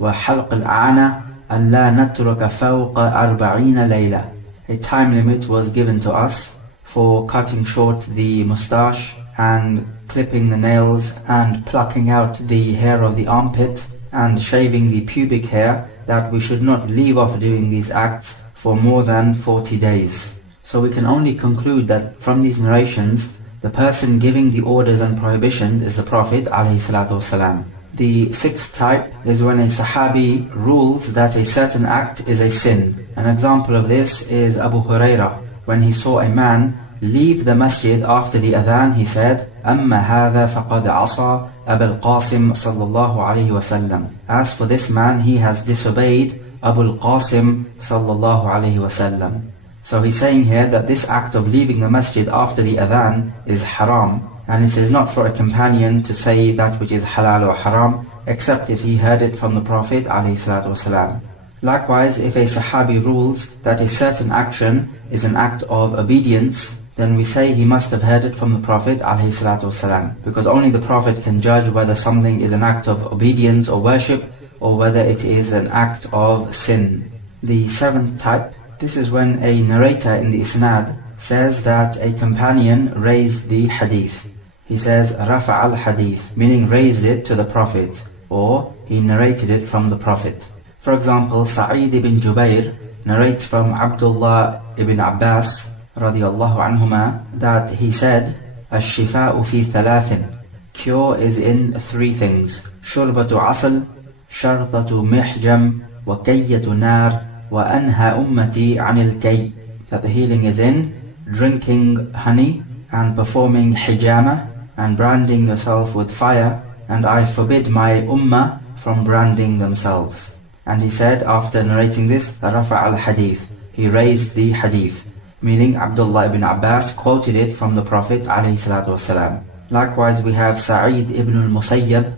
وحلق الأعنى أن لا نترك فوق 40 ليلة. A time limit was given to us for cutting short the moustache and clipping the nails and plucking out the hair of the armpit and shaving the pubic hair, that we should not leave off doing these acts for more than 40 days. So we can only conclude that from these narrations, the person giving the orders and prohibitions is the Prophet ﷺ. The sixth type is when a Sahabi rules that a certain act is a sin. An example of this is Abu Hurairah. When he saw a man leave the masjid after the adhan, he said, أَمَّا هَذَا فَقَدْ عَصَى أَبَا الْقَاسِمِ صَلَّى اللَّهُ عَلَيْهِ وَسَلَّمَ. As for this man, he has disobeyed Abu al-Qasim sallallahu alayhi wasallam. So he's saying here that this act of leaving the masjid after the adhan is haram, and it is not for a companion to say that which is halal or haram, except if he heard it from the Prophet ﷺ. Likewise, if a Sahabi rules that a certain action is an act of obedience, then we say he must have heard it from the Prophet ﷺ, because only the Prophet can judge whether something is an act of obedience or worship, or whether it is an act of sin. The seventh type, this is when a narrator in the isnad says that a companion raised the hadith. He says, رَفَعَ الْحَدِيث, meaning raised it to the Prophet, or he narrated it from the Prophet. For example, Sa'id ibn Jubair narrates from Abdullah ibn Abbas radiyallahu anhuma that he said, الشفاء في ثلاث, cure is in three things: شربة عسل, شرطة محجم, وكية نار, وأنهى أمتي عن الكي. That the healing is in drinking honey and performing hijama and branding yourself with fire, and I forbid my ummah from branding themselves. And he said, after narrating this, رفع الحديث, he raised the hadith, meaning Abdullah ibn Abbas quoted it from the Prophet ﷺ. Likewise, we have Sa'id ibn al-Musayyab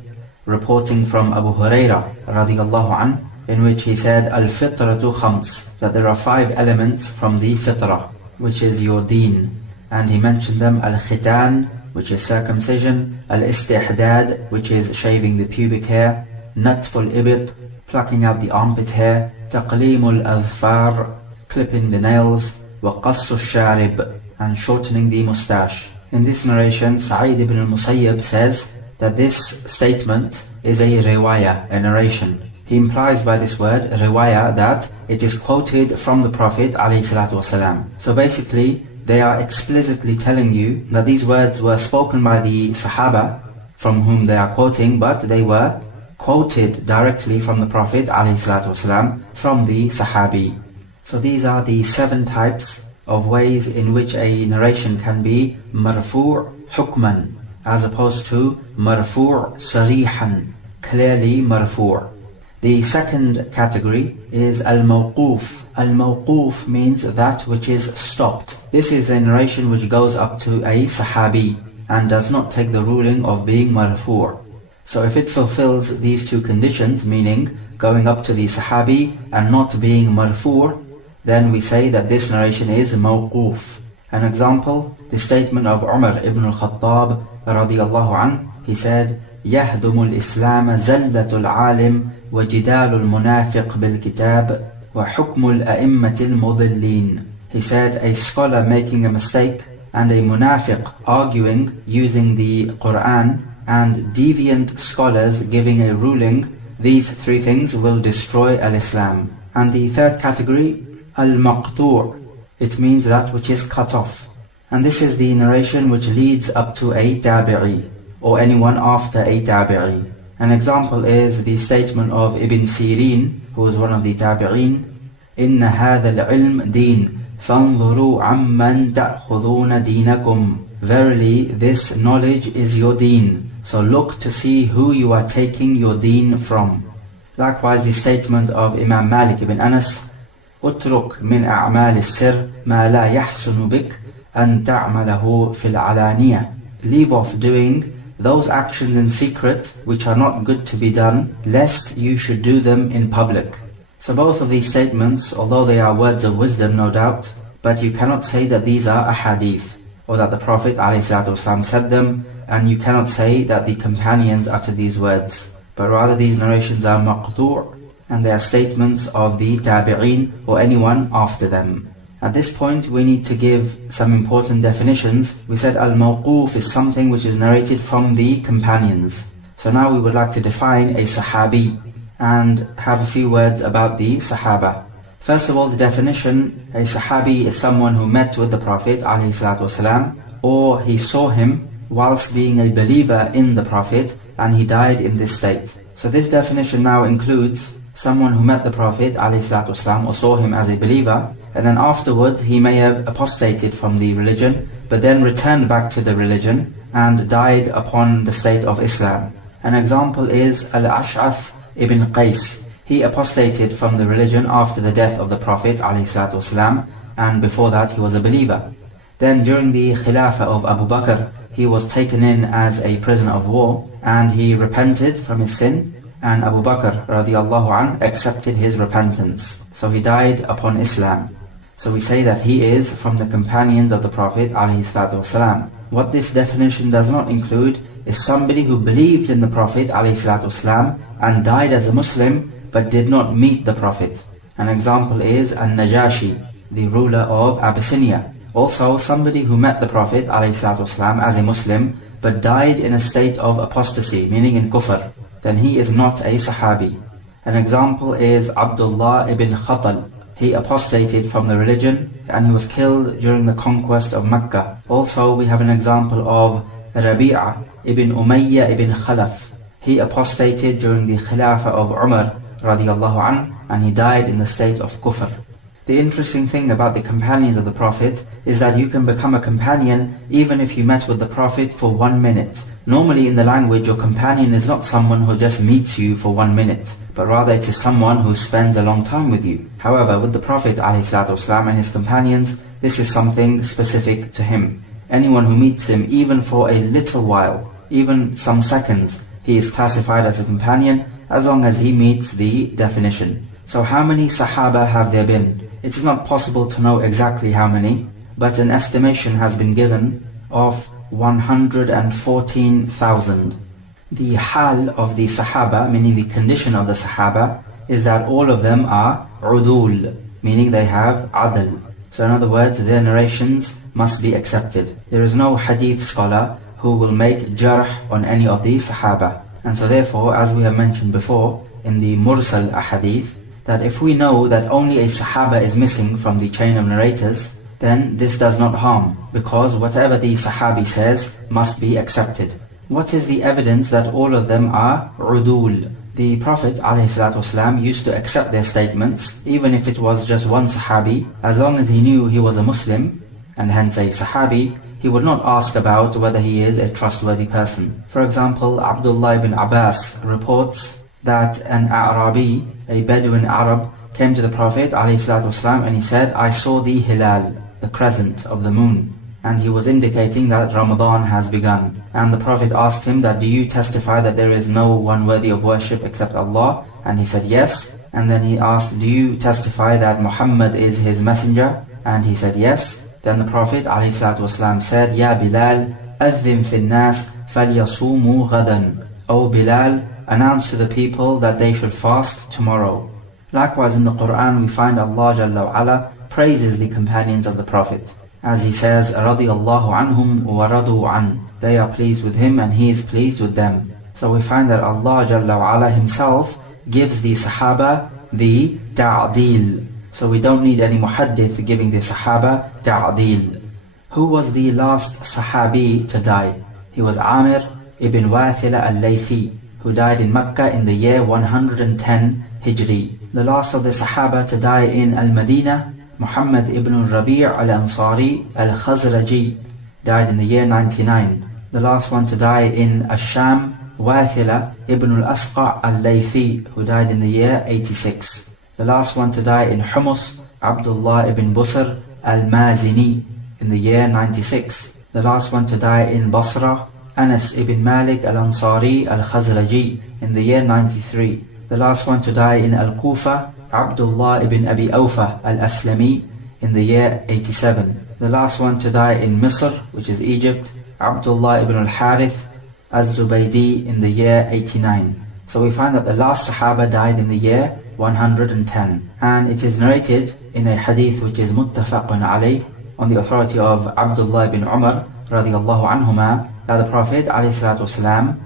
reporting from Abu Hurairah radiyallahu anhu, in which he said, al-fitratu khams, that there are 5 elements from the fitrah, which is your deen. And he mentioned them: al-khitan, which is circumcision; al-istihdad, which is shaving the pubic hair; natful ibit, plucking out the armpit hair; taqlimul adfar, clipping the nails; wa qassu sharib, and shortening the moustache. In this narration, Sa'id ibn al-Musayyab says that this statement is a riwayah, a narration. He implies by this word, riwayah, that it is quoted from the Prophet ﷺ. So basically, they are explicitly telling you that these words were spoken by the Sahaba from whom they are quoting, but they were quoted directly from the Prophet ﷺ from the Sahabi. So these are the 7 types of ways in which a narration can be marfu' hukman, as opposed to marfu' sarihan, clearly marfu'. The second category is al-mawquf. Al-mawquf means that which is stopped. This is a narration which goes up to a sahabi and does not take the ruling of being marfu'. So if it fulfills these 2 conditions, meaning going up to the sahabi and not being marfu', then we say that this narration is mawquf. An example, the statement of Umar ibn al-Khattab radiyallahu anhu. He said, يهدم الإسلام زلة العالم وجدال المنافق بالكتاب وحكم الأئمة المضلين. He said, a scholar making a mistake and a munafiq arguing using the Quran and deviant scholars giving a ruling, these 3 things will destroy al-Islam. And the third category, al-maqtu', it means that which is cut off. And this is the narration which leads up to a tabi'i, or anyone after a tabi'i. An example is the statement of Ibn Sirin, who was one of the tabi'in, إِنَّ هَذَا الْعِلْمِ دِينٌ فَانْظُرُوا عَمَّنْ تَأْخُذُونَ دِينَكُمْ. Verily, this knowledge is your deen, so look to see who you are taking your deen from. Likewise, the statement of Imam Malik ibn Anas, أُتْرُكْ مِنْ أَعْمَالِ السِّرِّ مَا لَا يَحْسُنُ بِكْ أَنْ تَعْمَلَهُ فِي الْعَلَانِيَةِ. Leave off doing those actions in secret which are not good to be done, lest you should do them in public. So both of these statements, although they are words of wisdom no doubt, but you cannot say that these are ahadith, or that the Prophet ﷺ said them, and you cannot say that the companions uttered these words, but rather these narrations are maqtu', and they are statements of the tabi'een or anyone after them. At this point we need to give some important definitions. We said al-mawquf is something which is narrated from the companions. So now we would like to define a sahabi and have a few words about the sahaba. First of all, the definition: a sahabi is someone who met with the Prophet ﷺ, or he saw him whilst being a believer in the Prophet and he died in this state. So this definition now includes someone who met the Prophet ﷺ or saw him as a believer, and then afterwards he may have apostated from the religion, but then returned back to the religion and died upon the state of Islam. An example is Al-Ash'ath ibn Qais. He apostated from the religion after the death of the Prophet ﷺ, and before that he was a believer. Then during the Khilafah of Abu Bakr, he was taken in as a prisoner of war, and he repented from his sin, and Abu Bakr radiallahu anh accepted his repentance. So he died upon Islam. So we say that he is from the companions of the Prophet ﷺ. What this definition does not include is somebody who believed in the Prophet ﷺ and died as a Muslim but did not meet the Prophet. An example is An-Najashi, the ruler of Abyssinia. Also somebody who met the Prophet ﷺ as a Muslim but died in a state of apostasy, meaning in kufr, then he is not a sahabi. An example is Abdullah ibn Khatal. He apostated from the religion and he was killed during the conquest of Mecca. Also we have an example of Rabi'a ibn Umayyah ibn Khalaf. He apostated during the Khilafah of Umar radiallahu anh, and he died in the state of kufr. The interesting thing about the companions of the Prophet is that you can become a companion even if you met with the Prophet for 1 minute. Normally in the language, your companion is not someone who just meets you for 1 minute, but rather it is someone who spends a long time with you. However, with the Prophet ﷺ and his companions, this is something specific to him. Anyone who meets him even for a little while, even some seconds, he is classified as a companion as long as he meets the definition. So how many Sahaba have there been? It is not possible to know exactly how many, but an estimation has been given of 114,000. The hal of the Sahaba, meaning the condition of the Sahaba, is that all of them are udul, meaning they have adl. So in other words, their narrations must be accepted. There is no hadith scholar who will make jarh on any of the Sahaba. And so therefore, as we have mentioned before in the mursal ahadith, that if we know that only a Sahaba is missing from the chain of narrators, then this does not harm, because whatever the Sahabi says must be accepted. What is the evidence that all of them are udul? The Prophet ﷺ used to accept their statements, even if it was just one Sahabi, as long as he knew he was a Muslim, and hence a Sahabi. He would not ask about whether he is a trustworthy person. For example, Abdullah ibn Abbas reports that an Arabi, a Bedouin Arab, came to the Prophet ﷺ and he said, "I saw the hilal, the crescent of the moon." And he was indicating that Ramadan has begun. And the Prophet asked him that, "Do you testify that there is no one worthy of worship except Allah?" And he said, "Yes." And then he asked, "Do you testify that Muhammad is his messenger?" And he said, "Yes." Then the Prophet ﷺ said, "Ya Bilal, أذن في الناس فليصوموا غدا." O Bilal, announce to the people that they should fast tomorrow. Likewise in the Quran we find Allah Jalla wa Ala praises the companions of the Prophet. As he says, رَضِيَ اللَّهُ عَنْهُمْ وَرَضُوا عَنْهُ. They are pleased with him and he is pleased with them. So we find that Allah Jalla wa Ala himself gives the Sahaba the ta'dil. So we don't need any muhaddith giving the Sahaba ta'dil. Who was the last Sahabi to die? He was Amir ibn Wathila al-Laythi, who died in Mecca in the year 110 Hijri. The last of the Sahaba to die in Al-Madinah, Muhammad ibn Rabi' al-Ansari al-Khazraji, died in the year 99. The last one to die in Ash-Sham, Wathila ibn al-Asqa' al-Laythi, who died in the year 86. The last one to die in Humus, Abdullah ibn Busr al-Mazini, in the year 96. The last one to die in Basra, Anas ibn Malik al-Ansari al-Khazraji, in the year 93. The last one to die in Al-Kufa, Abdullah ibn Abi Awfa al-Aslami, in the year 87. The last one to die in Misr, which is Egypt, Abdullah ibn al-Harith al-Zubaydi in the year 89. So we find that the last Sahaba died in the year 110. And it is narrated in a hadith which is muttafaqun alayh on the authority of Abdullah ibn Umar radiyallahu anhuma, that the Prophet ﷺ,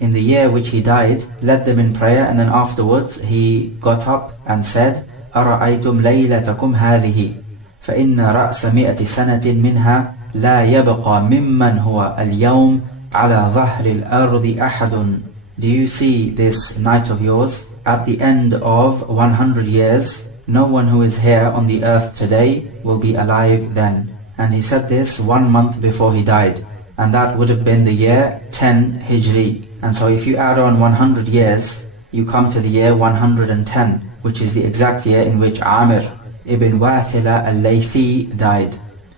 in the year which he died, led them in prayer, and then afterwards he got up and said, أَرَأَيْتُمْ لَيْلَتَكُمْ هَذِهِ فَإِنَّ رَأْسَ مِئَةِ سَنَةٍ مِنْهَا لَا يَبْقَى مِمَّنْ هُوَ الْيَوْمِ عَلَى ظَهْرِ الْأَرْضِ أَحَدٌ. Do you see this night of yours? At the end of 100 years, no one who is here on the earth today will be alive then. And he said this 1 month before he died, and that would have been the year 10 Hijri. And so if you add on 100 years, you come to the year 110, which is the exact year in which Amir ibn Wathila al-Laythi died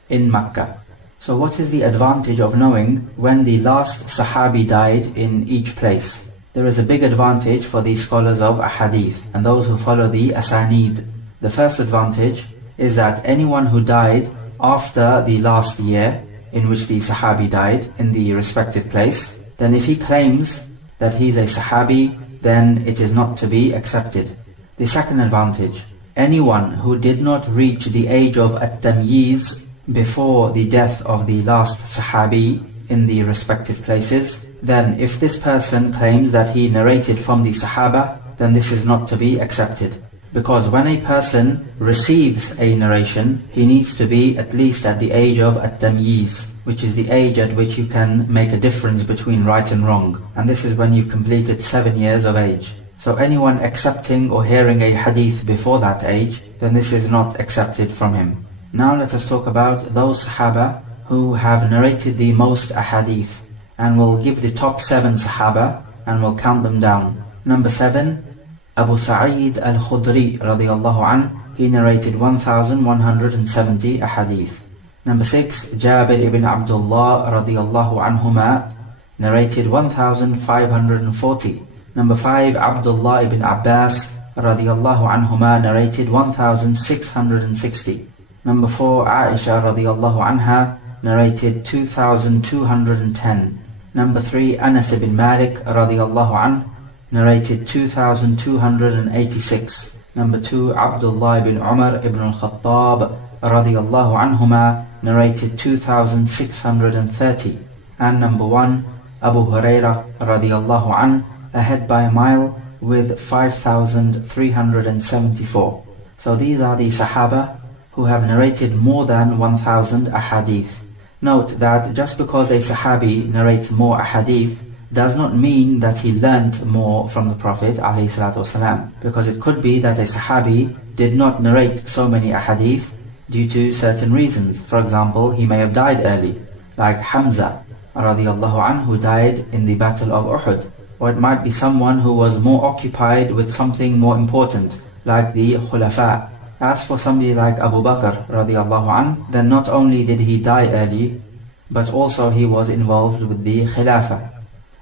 in Makkah. So what is the advantage of knowing when the last Sahabi died in each place? There is a big advantage for the scholars of Ahadith and those who follow the Asanid. The first advantage is that anyone who died after the last year in which the Sahabi died in the respective place, then if he claims that he is a Sahabi, then it is not to be accepted. The second advantage, anyone who did not reach the age of At-Tamyiz before the death of the last Sahabi in the respective places, then if this person claims that he narrated from the Sahaba, then this is not to be accepted. Because when a person receives a narration, he needs to be at least at the age of At-Tamyiz, which is the age at which you can make a difference between right and wrong. And this is when you've completed 7 years of age. So anyone accepting or hearing a hadith before that age, then this is not accepted from him. Now let us talk about those Sahaba who have narrated the most ahadith. And we'll give the top 7 Sahaba and we'll count them down. Number 7, Abu Sa'id al-Khudri radiyallahu anh, he narrated 1,170 ahadith. Number 6, Jabir ibn Abdullah radiyallahu anhuma, narrated 1,540. Number 5, Abdullah ibn Abbas radiyallahu anhuma, narrated 1,660. Number 4, Aisha radiyallahu anha, narrated 2,210. Number 3, Anas ibn Malik radiyallahu anh, narrated 2,286. Number 2, Abdullah ibn Umar ibn al-Khattab radiyallahu anhuma, narrated 2,630. And number 1, Abu Hurairah radiyallahu anh, ahead by a mile with 5,374. So these are the Sahaba who have narrated more than 1,000 ahadith. Note that just because a Sahabi narrates more ahadith does not mean that he learnt more from the Prophet ﷺ, because it could be that a Sahabi did not narrate so many ahadith due to certain reasons. For example, he may have died early, like Hamza radiyallahu anhu, who died in the Battle of Uhud. Or it might be someone who was more occupied with something more important, like the Khulafa. As for somebody like Abu Bakr radiyallahu anh, then not only did he die early, but also he was involved with the Khilafah.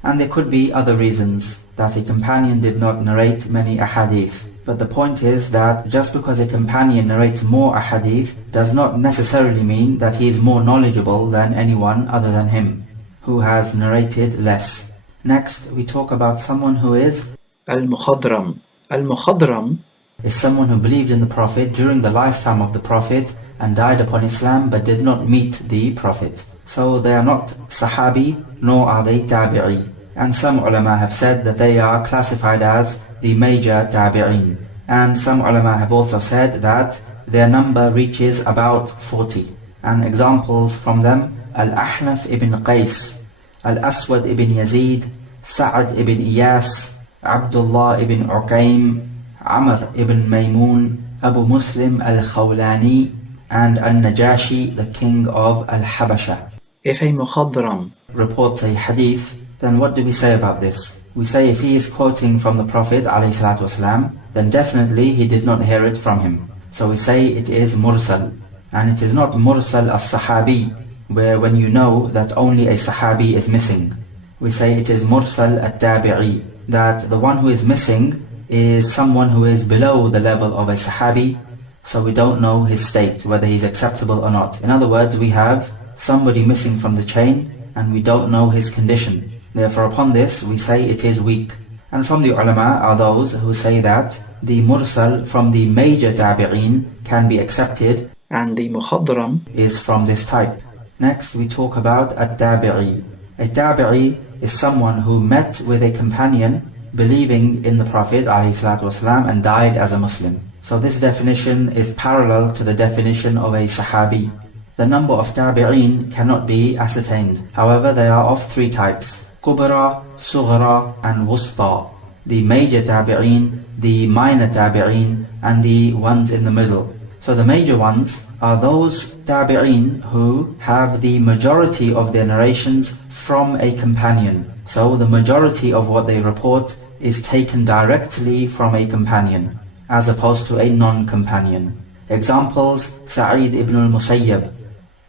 And there could be other reasons that a companion did not narrate many ahadith. But the point is that just because a companion narrates more ahadith does not necessarily mean that he is more knowledgeable than anyone other than him, who has narrated less. Next, we talk about someone who is Al-Mukhadram. Al-Mukhadram is someone who believed in the Prophet during the lifetime of the Prophet and died upon Islam but did not meet the Prophet. So they are not Sahabi nor are they Tabi'i. And some ulama have said that they are classified as the major Tabi'in. And some ulama have also said that their number reaches about 40. And examples from them, Al-Ahnaf ibn Qais, Al-Aswad ibn Yazid, Sa'ad ibn Iyas, Abdullah ibn Uqaym, Amr ibn Maymun, Abu Muslim al-Khawlani, and Al-Najashi, the king of Al-Habasha. If a Mukhadram reports a hadith, then what do we say about this? We say if he is quoting from the Prophet ﷺ, then definitely he did not hear it from him. So we say it is Mursal. And it is not Mursal as-Sahabi, where when you know that only a Sahabi is missing. We say it is Mursal at-Tabi'i, that the one who is missing is someone who is below the level of a Sahabi, so we don't know his state, whether he's acceptable or not. In other words, we have somebody missing from the chain and we don't know his condition. Therefore, upon this, we say it is weak. And from the ulama are those who say that the mursal from the major tabi'een can be accepted, and the mukhadram is from this type. Next, we talk about at-tabi'i. A tabi'i is someone who met with a companion believing in the Prophet ﷺ and died as a Muslim. So this definition is parallel to the definition of a sahabi. The number of tabi'een cannot be ascertained. However, they are of three types: kubra, sughra, and wusta. The major tabi'een, the minor tabi'een, and the ones in the middle. So the major ones are those tabi'een who have the majority of their narrations from a companion. So the majority of what they report is taken directly from a companion, as opposed to a non-companion. Examples: Sa'id ibn al-Musayyab,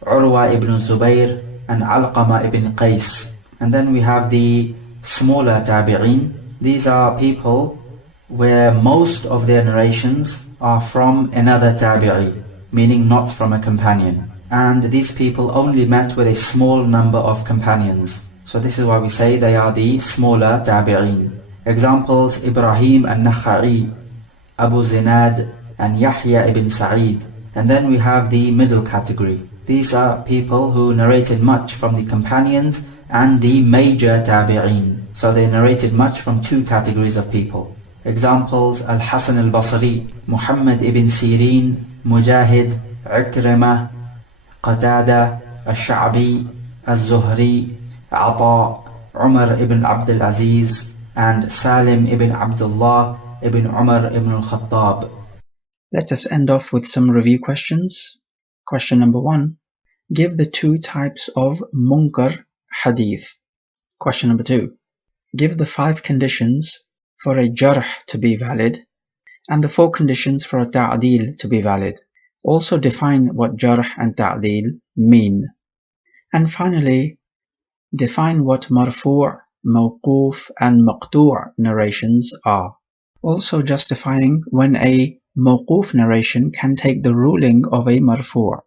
Urwa ibn Zubayr, and Alqama ibn Qais. And then we have the smaller tabi'een. These are people where most of their narrations are from another tabi'i, meaning not from a companion. And these people only met with a small number of companions. So this is why we say they are the smaller tabi'een. Examples: Ibrahim al-Nakha'i, Abu Zinad, and Yahya ibn Sa'id. And then we have the middle category. These are people who narrated much from the companions and the major tabi'een. So they narrated much from two categories of people. Examples: Al-Hasan al-Basri, Muhammad ibn Sirin, Mujahid, Ikrimah, Qatada, Al-Sha'bi, Al-Zuhri, Ata, Umar ibn Abdul Aziz, and Salim ibn Abdullah ibn Umar ibn al-Khattab. Let us end off with some review questions. Question number 1. Give the two types of munkar hadith. Question number 2. Give the 5 conditions for a jarh to be valid and the 4 conditions for a ta'dil to be valid. Also define what jarh and ta'dil mean. And finally, define what marfu', mawquf, and maqtu' narrations are. Also justifying when a mawquf narration can take the ruling of a marfu'.